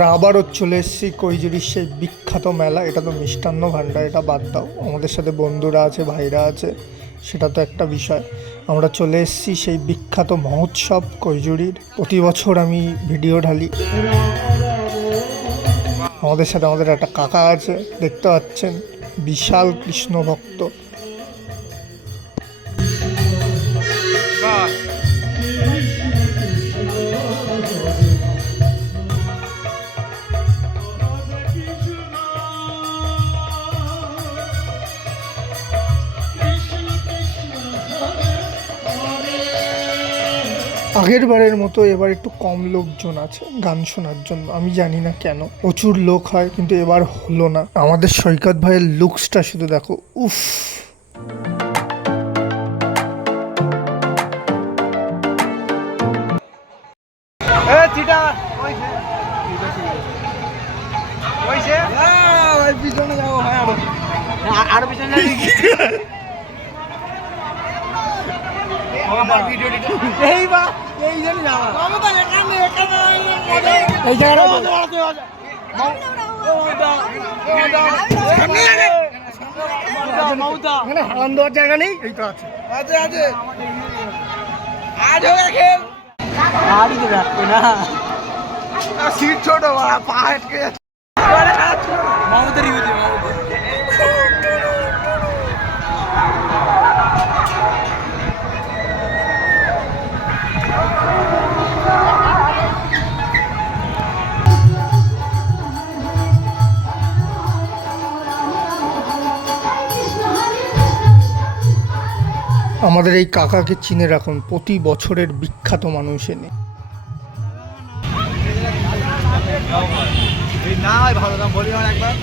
আমরা আবারও চলে এসেছি কৈজুরির সেই বিখ্যাত মেলা। এটা তো মিষ্টান্ন ভাণ্ডার, এটা বাদ দাও, আমাদের সাথে বন্ধুরা আছে, ভাইরা আছে, সেটা তো একটা বিষয়। আমরা চলে এসেছি সেই বিখ্যাত মহোৎসব কৈজুরির। প্রতি বছর আমি ভিডিও ঢালি। আমাদের সাথে আমাদের একটা কাকা আছে, দেখতে পাচ্ছেন, বিশাল কৃষ্ণ ভক্ত। আগের বারের মতো এবার একটু কম লোকজন আছে গান শোনার জন্য, আমি জানি না কেন। প্রচুর লোক হয় কিন্তু এবার হলো না। আমাদের সৈকত ভাইয়ের লুকসটা শুধু দেখো, উফ। হারান দেওয়ার জায়গা নেই, এই তো আছে। সিট ছোট, পা হেঁটকে যাচ্ছে। আমাদের এই কাকাকে চিনে রাখুন, প্রতি বছরের বিখ্যাত মানুষ এনে। না ভালো বলি একবার